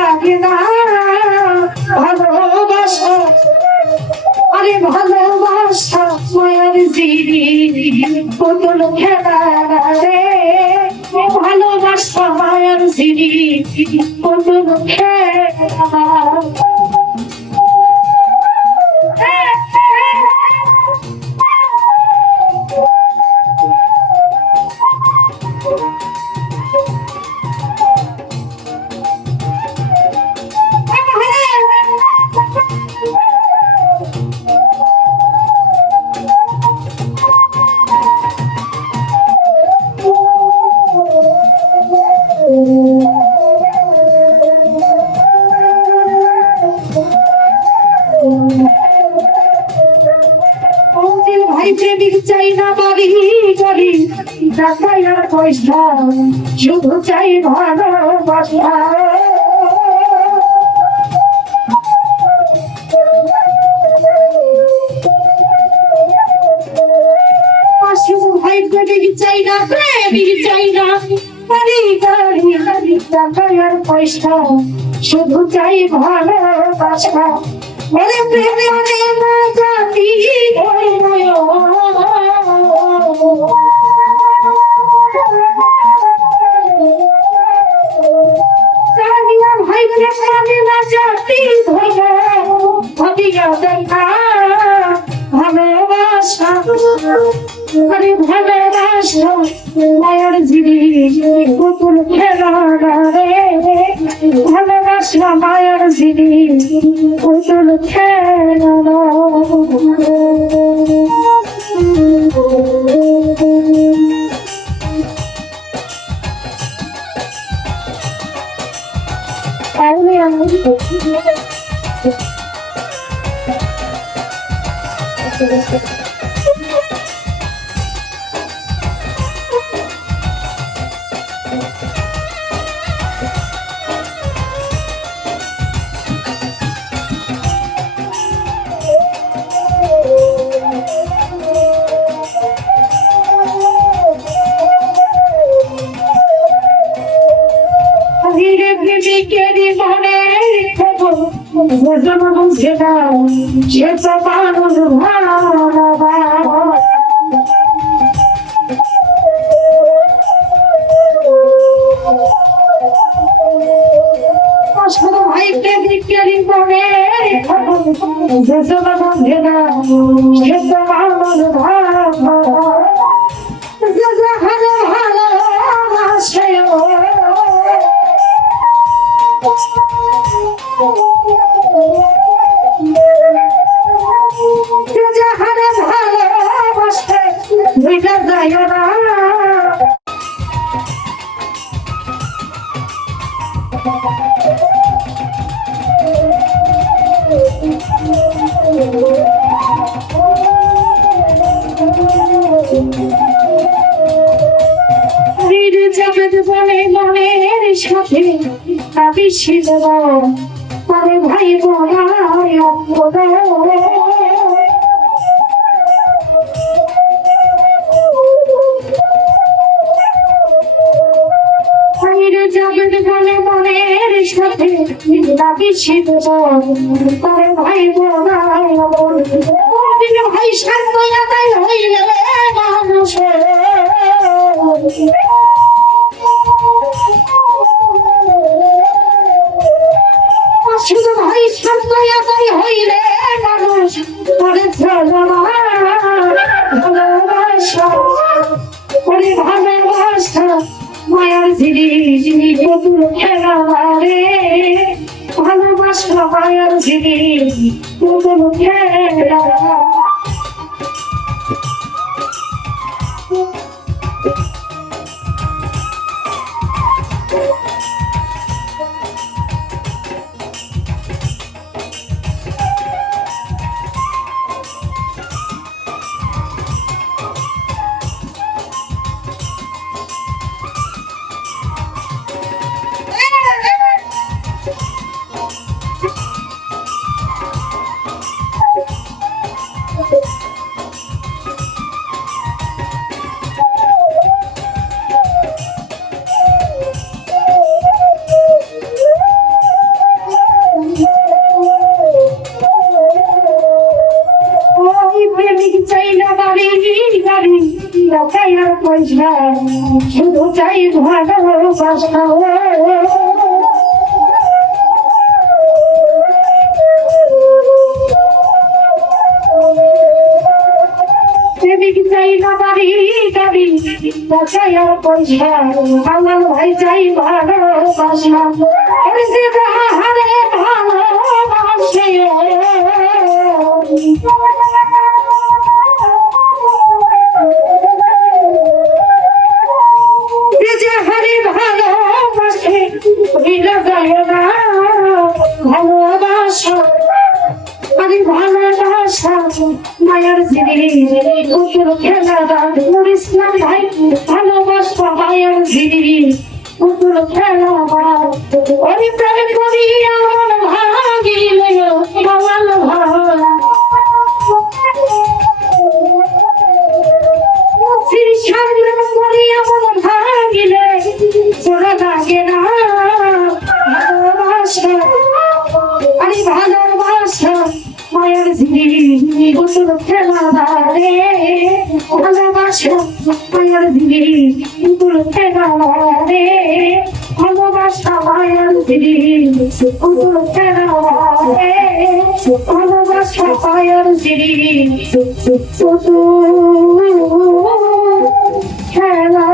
লাগে না ভালোবাসা, আরে ভালোবাসা মায়ার জিরি পুতুল খেলা রে, ভালোবাসা মায়ার জিরি পুতুল খেলা। চাই না বাড়ি গাড়ি টাকায় আর পয়সা, শুধু চাই ভালোবাসা। শুধু ভাই প্রেমিক চাই না, প্রেমিক চাই না বাড়ি গাড়ি টাকায় আর পয়সা, শুধু চাই ভালোবাসা। ওরে প্রেমে না জাতি ভাই প্রেমে না জাতি ভাবিয়া দেখা ভালোবাসা, আরে ভালোবাসা মায়ার জিরি পুতুল খেলা রে, ভালোবাসা মায়ার জিরি পুতুল খেলা। মনের সাথে ছিল আরে ভাই যাবেন বলে মনের সাথে ছিল আরে ভাই ভাই শান্ত হইলে মানুষ শুধু ভাই শান্ত হইলে মানুষ ভালোবাসা, ওরে ভালোবাসা মায়ার জিরি পুতুল খেলা রে, ভালোবাসা মায়ার জিরি পুতুল খেলা। পয়সা শুধু চাই ভালোবাসা প্রেমিক চাই না বাড়ি গাড়ি চাই আর পয়সা আমার ভাই চাই ভালোবাসা যে হারে ভালোবাসে যে হারে ভালোবাসে ভুলে যায় না ভালোবাসা আরে ভালোবাসা মায়ার জিনিস পুতুল খেলা নুর ইসলাম ভাই ভালোবাসা মায়ার জিনিস পুতুল খেলা ওরে প্রেম করি আমার ভাগিলে আমার ভালা শ্রী সামনে করি আমার ভাগিলে চোরা লাগে না ভালোবাসা আরে ভালোবাসা মায়ের জিনিস পুতুল খেলা রে ভালোবাসা মায়ের জিনিস পুতুল খেলা রে ভালোবাসা মায়ের জিনিস পুতুল খেলা রে ভালোবাসা মায়ের জিনিস পুতুল খেলা